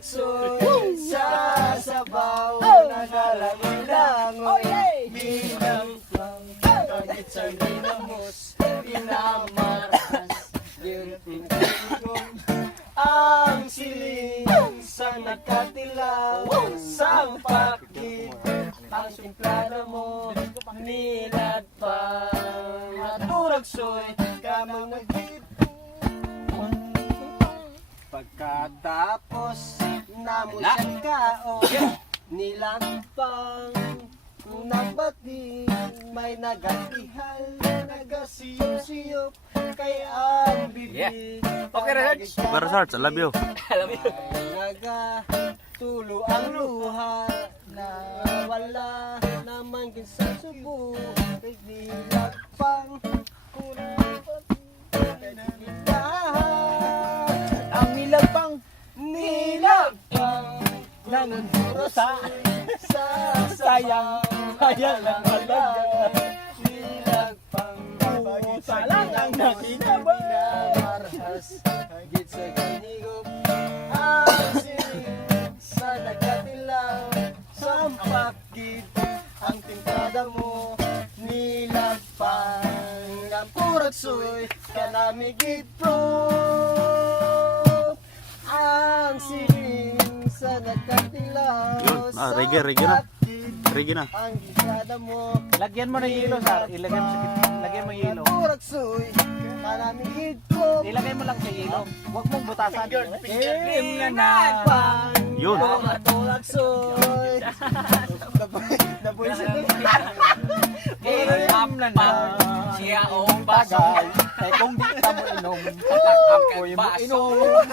Turagsoy sa sabaw na nalangoy-langoy. Bilang lang kahit sa linamos, pinamarkas tingkong ang siling sa nagkatilaw. Sa pakit ang simplada mo, nilad pa. Turagsoy kamang nagtipon. Pagkatapos namo siyang kaon, nilampang nabati, may nagatihal, nagasiyop-siyop, kay ang bibig. Okay, Raj. Para Sarge, I love you. Nagatulo ang luha, na wala naman kinsa subo, kay nilagpang Ang nilagpang nanunduro sa sayang hayal ng halaga. nilagpang Salang ang nakinabang. marhas higit sa ganigop ang siling sa nagkatilaw. Sampakit ang tintada mo, nilagpang ng Turagsoy kanamigit pro. Ang siling sa nagkatilaw. Yun, reggae na. Reggae na. Ang gisada mo, Lagyan mo ng yelo, Sar. Ilagay mo sa gitna. Lagyan mo yelo. Turagsoy kanamigit pro. Ilagay mo lang sa yelo. Huwag mong butasan. Game na Yun. mga Turagsoy. Nabuhay sa Game na na. Siya o bagay. Ay kung di ka mo inom. Ang Uy, mo baso. inom.